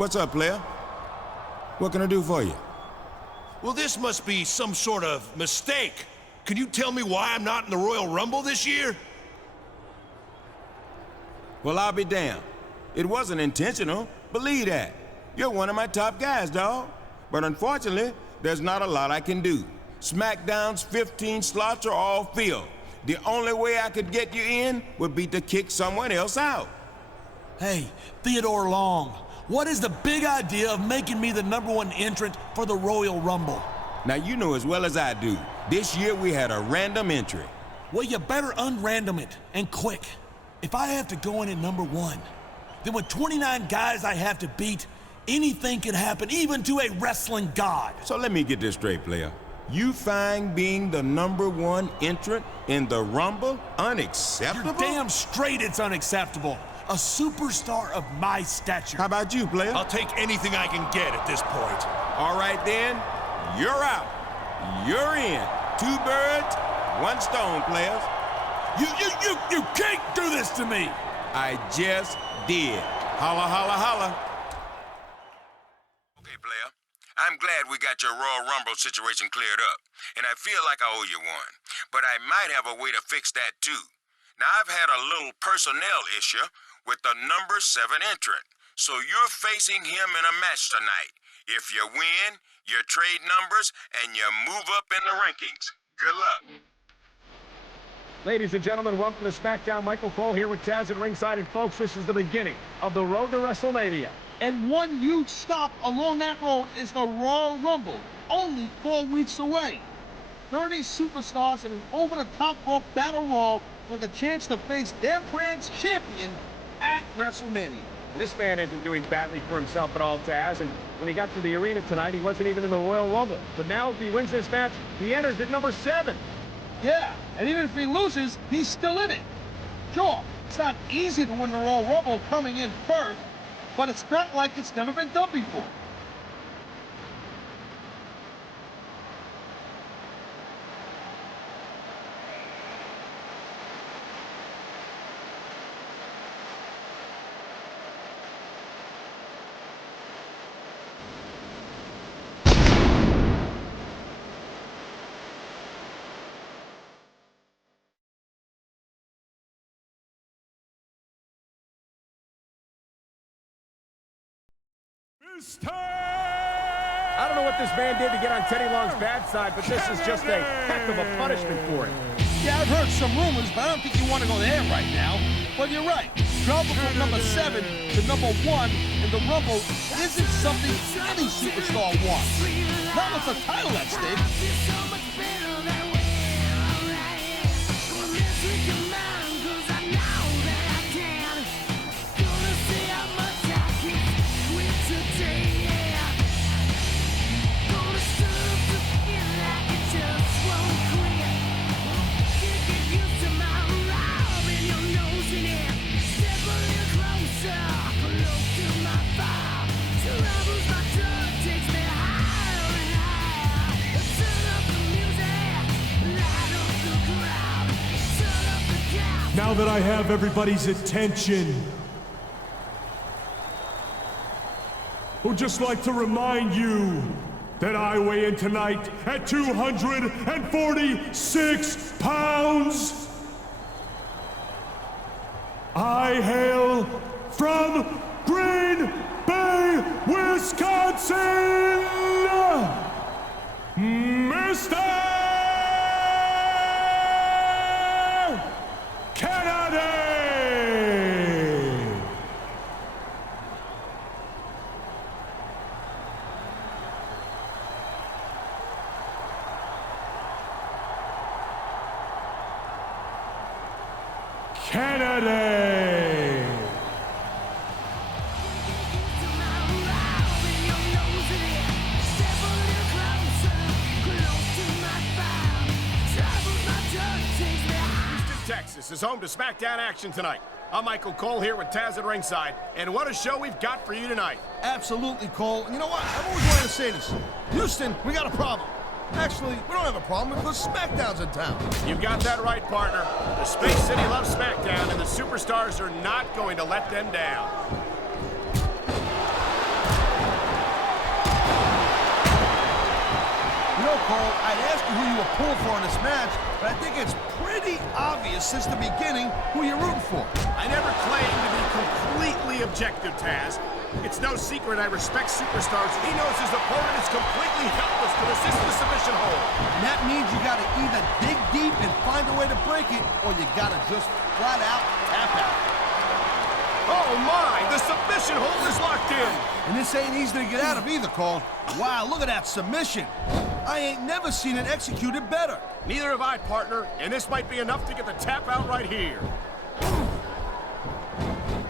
What's up, player? What can I do for you? Well, this must be some sort of mistake. Can you tell me why I'm not in the Royal Rumble this year? Well, I'll be damned. It wasn't intentional. Believe that. You're one of my top guys, dawg. But unfortunately, there's not a lot I can do. SmackDown's 15 slots are all filled. The only way I could get you in would be to kick someone else out. Hey, Theodore Long, what is the big idea of making me the #1 entrant for the Royal Rumble? Now, you know as well as I do, this year we had a random entry. Well, you better unrandom it, and quick. If I have to go in at #1, then with 29 guys I have to beat, anything can happen, even to a wrestling god. So let me get this straight, player. You find being the #1 entrant in the Rumble unacceptable? You're damn straight it's unacceptable. A superstar of my stature. How about you, player? I'll take anything I can get at this point. All right, then. You're out. You're in. 2 birds, 1 stone, players. You can't do this to me! I just did. Holla, holla, holla. Okay, player. I'm glad we got your Royal Rumble situation cleared up, and I feel like I owe you one. But I might have a way to fix that, too. Now, I've had a little personnel issue with the #7 entrant, so you're facing him in a match tonight. If you win, you trade numbers, and you move up in the rankings. Good luck. Ladies and gentlemen, welcome to SmackDown. Michael Cole here with Taz at ringside. And folks, this is the beginning of the Road to WrestleMania. And one huge stop along that road is the Royal Rumble, only 4 weeks away. 30 superstars in an over-the-top rope battle royal with a chance to face their brand's champion at WrestleMania. This man isn't doing badly for himself at all, Taz. And when he got to the arena tonight, he wasn't even in the Royal Rumble. But now, if he wins this match, he enters at #7. Yeah, and even if he loses, he's still in it. Sure, it's not easy to win the Royal Rumble coming in first, but it's not like it's never been done before. I don't know what this man did to get on Teddy Long's bad side, but this is just a heck of a punishment for him. Yeah, I've heard some rumors, but I don't think you want to go there right now. But you're right. Dropping from #7 to #1 in the Rumble isn't something any superstar wants. Not with the title at stake. Now that I have everybody's attention, I would just like to remind you that I weigh in tonight at 246 pounds. I hail from Green Bay, Wisconsin, Mr. Kennedy! Houston, Texas is home to SmackDown action tonight. I'm Michael Cole here with Taz at ringside, and what a show we've got for you tonight. Absolutely, Cole. And you know what? I've always wanted to say this. Houston, we got a problem. Actually, we don't have a problem because SmackDown's in town. You've got that right, partner. The Space City loves SmackDown, and the superstars are not going to let them down. know, Cole, I'd ask you who you were pulling for in this match, but I think it's pretty obvious since the beginning who you're rooting for. I never claimed to be completely objective, Taz. It's no secret I respect superstars. He knows his opponent is completely helpless to resist the submission hold. And that means you gotta either dig deep and find a way to break it, or you gotta just flat out tap out. Oh my, the submission hold is locked in. And this ain't easy to get out of either, Cole. Wow, look at that submission. I ain't never seen it executed better. Neither have I, partner, and this might be enough to get the tap out right here.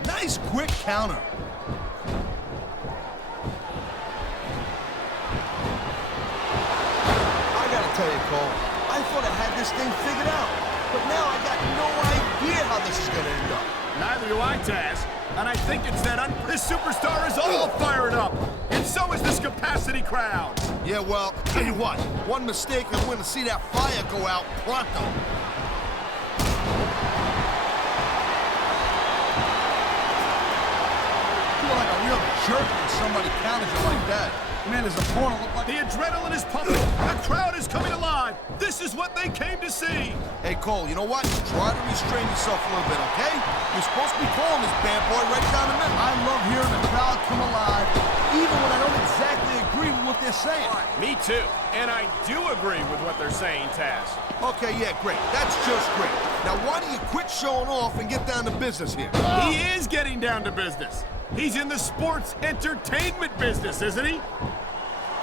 Nice quick counter. I gotta tell you, Cole, I thought I had this thing figured out, but now I got no idea how this is gonna end up. Neither do I, Taz. And I think it's that this superstar is all fired up. And so is this capacity crowd. Yeah, well, tell you what, one mistake and we're gonna see that fire go out pronto. Feel like a real jerk when somebody counters you like that. Man, his opponent looked like... The adrenaline is pumping. The crowd is coming alive. This is what they came to see. Hey, Cole, you know what? Try to restrain yourself a little bit, okay? You're supposed to be calling this bad boy right down the middle. I love hearing the crowd come alive, even when I don't exactly agree with what they're saying. Me too. And I do agree with what they're saying, Taz. Okay, yeah, great. That's just great. Now, why do you quit showing off and get down to business here? He is getting down to business. He's in the sports entertainment business, isn't he?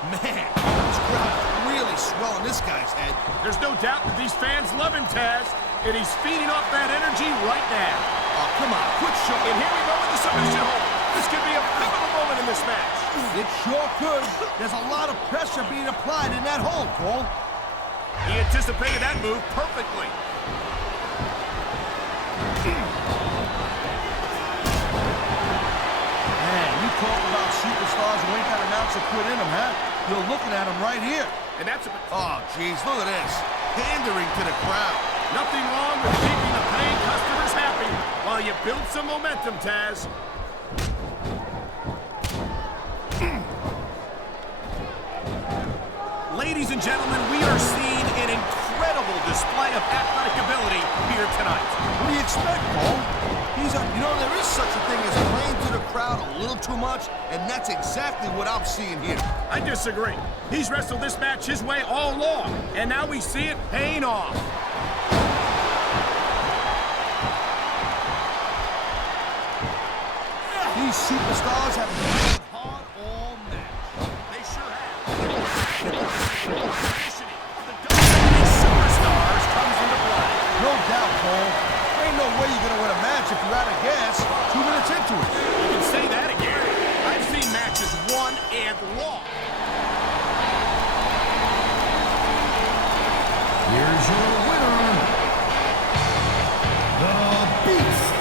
Man, this crowd is really swelling this guy's head. There's no doubt that these fans love him, Taz, and he's feeding off that energy right now. Oh, come on, quit showing. And here we go with the submission hold. This could be a pivotal moment in this match. It sure could. There's a lot of pressure being applied in that hold, Cole. He anticipated that move perfectly. Man, you talk about superstars who ain't got an ounce of quit in them, huh? You're looking at them right here. And that's a... Oh, jeez, look at this. Pandering to the crowd. Nothing wrong with keeping the paying customers happy while you build some momentum, Taz. Ladies and gentlemen, we are seeing an incredible display of athletic ability here tonight. What do you expect, Cole? You know, there is such a thing as playing to the crowd a little too much, and that's exactly what I'm seeing here. I disagree. He's wrestled this match his way all along, and now we see it paying off. These superstars have been working hard all match. They sure have. The WWE superstars comes into play. No doubt, Cole. There ain't no way you're gonna win a match if you're out of gas 2 minutes into it. You can say that again. I've seen matches won and lost. Here's your winner, the Beast.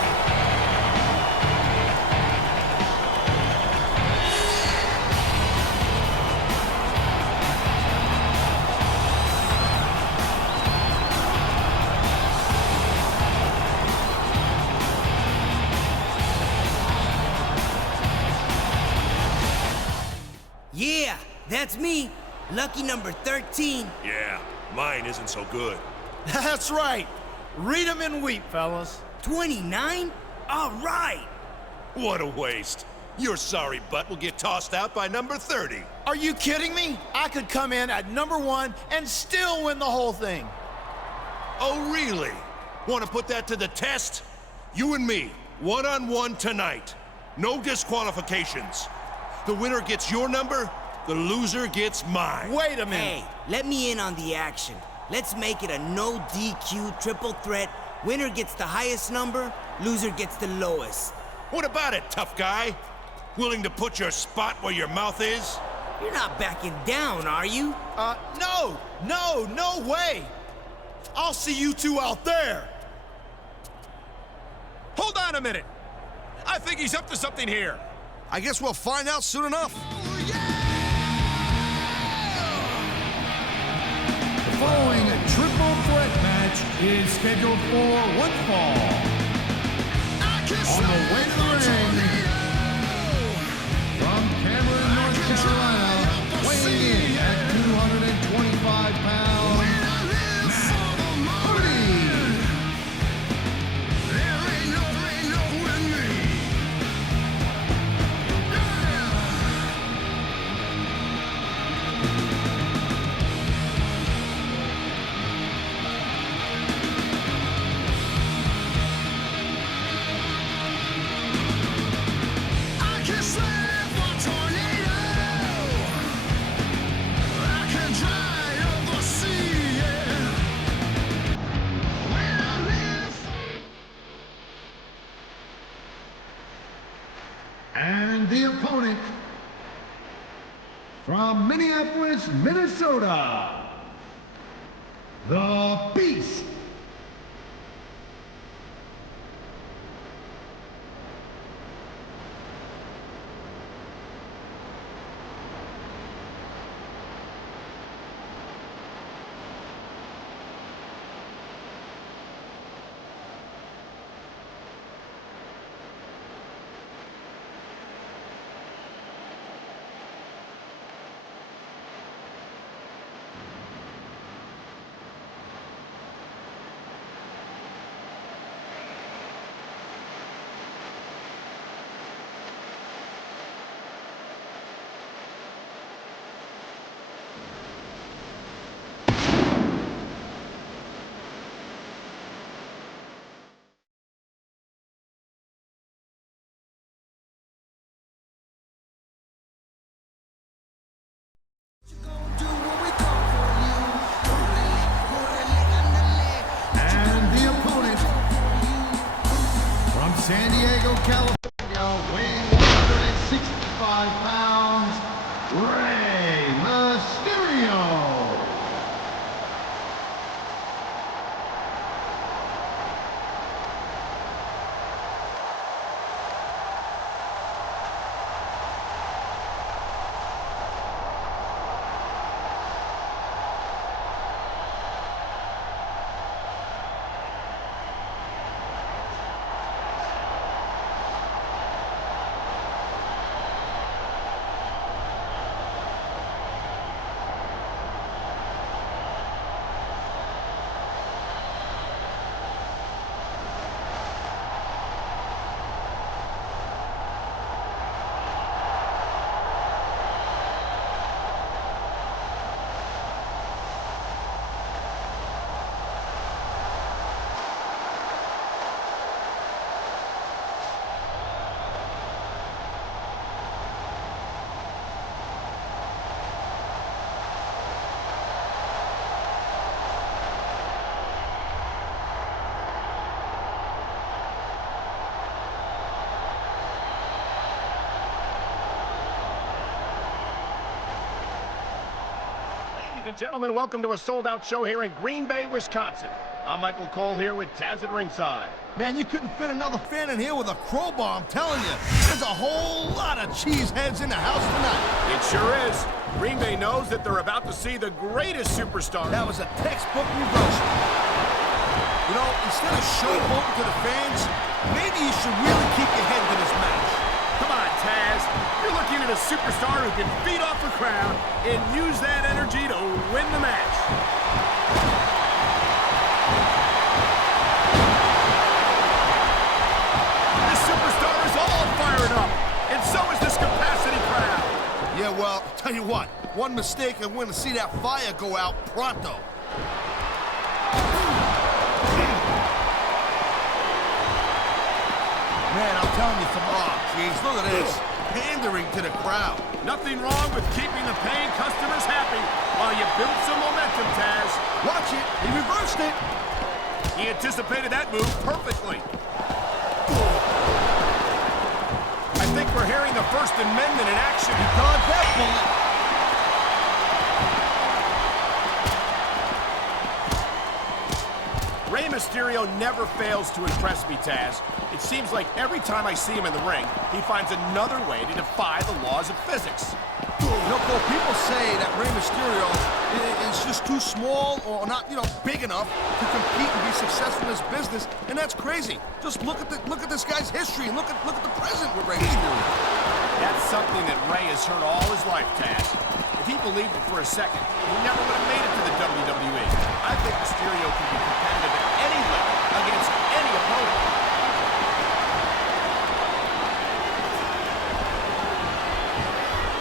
Yeah, that's me. Lucky number 13. Yeah, mine isn't so good. That's right. Read 'em and weep, fellas. 29? All right. What a waste. Your sorry butt will get tossed out by number 30. Are you kidding me? I could come in at number 1 and still win the whole thing. Oh, really? Want to put that to the test? You and me, one-on-one tonight. No disqualifications. The winner gets your number, the loser gets mine. Wait a minute. Hey, let me in on the action. Let's make it a no DQ triple threat. Winner gets the highest number, loser gets the lowest. What about it, tough guy? Willing to put your spot where your mouth is? You're not backing down, are you? No way. I'll see you two out there. Hold on a minute. I think he's up to something here. I guess we'll find out soon enough. The following triple threat match is scheduled for one fall. On the way to the ring, from Cameron, North Carolina, weighing in at 225 From Minneapolis, Minnesota, the Beast. San Diego, California, weighing 165 pounds, Rey Mysterio. Ladies and gentlemen, welcome to a sold-out show here in Green Bay, Wisconsin. I'm Michael Cole here with Taz at ringside. Man, you couldn't fit another fan in here with a crowbar, I'm telling you. There's a whole lot of cheeseheads in the house tonight. It sure is. Green Bay knows that they're about to see the greatest superstar. That was a textbook reversal. You know, instead of showboating to the fans, maybe you should really keep your head to this match. Come on, Taz. You're looking at a superstar who can feed off the crowd and use that energy to win the match. This superstar is all fired up, and so is this capacity crowd. Yeah, well, tell you what, one mistake and we're going to see that fire go out pronto. Man, I'm telling you, geez, look at this. Pandering to the crowd. Nothing wrong with keeping the paying customers happy while you build some momentum, Taz. Watch it. He reversed it. He anticipated that move perfectly. I think we're hearing the First Amendment in action. He dodged that bullet. Rey Mysterio never fails to impress me, Taz. It seems like every time I see him in the ring, he finds another way to defy the laws of physics. You know, Cole, people say that Rey Mysterio is just too small or not, big enough to compete and be successful in this business, and that's crazy. Just look at this guy's history and look at the present with Rey Mysterio. That's something that Rey has heard all his life, Taz. If he believed it for a second, he never would have made it to the WWE. I think Mysterio can be competitive at any level against any opponent.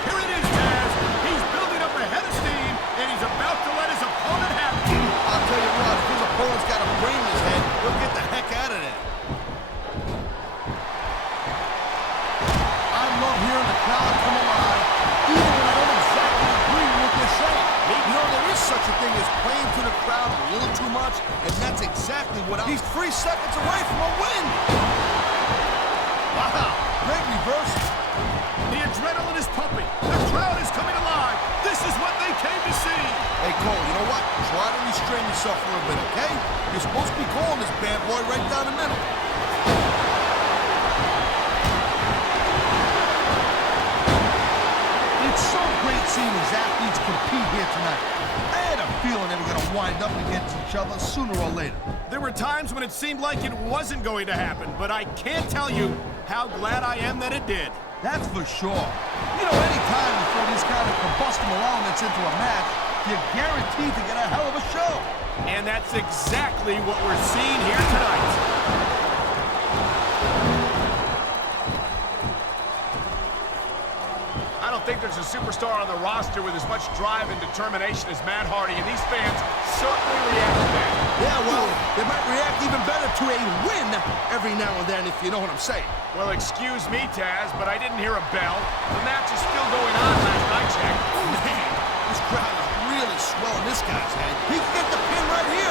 Here it is, Taz. He's building up a head of steam, and he's about to let his opponent have it. I'll tell you what, if his opponent's got a brain in his head, he'll get the heck out of there. I love hearing the crowd come alive, even when I don't exactly agree with what they're saying. You know, there is such a thing as playing to the crowd a little too much, and that's exactly what He's 3 seconds away from a win! Wow, great reversal. The adrenaline is pumping. The crowd is coming alive. This is what they came to see. Hey, Cole, you know what? Try to restrain yourself a little bit, okay? You're supposed to be calling this bad boy right down the middle. It's so great seeing these athletes compete here tonight. I had a feeling they were going to wind up against each other sooner or later. There were times when it seemed like it wasn't going to happen, but I can't tell you how glad I am that it did. That's for sure. You know, anytime you throw these kind of combustible elements into a match, you're guaranteed to get a hell of a show. And that's exactly what we're seeing here tonight. I don't think there's a superstar on the roster with as much drive and determination as Matt Hardy, and these fans certainly react to that. Yeah, well, they might react even better to a win every now and then, if you know what I'm saying. Well, excuse me, Taz, but I didn't hear a bell. The match is still going on last I checked. Man, this crowd is really swelling this guy's head. He can get the pin right here.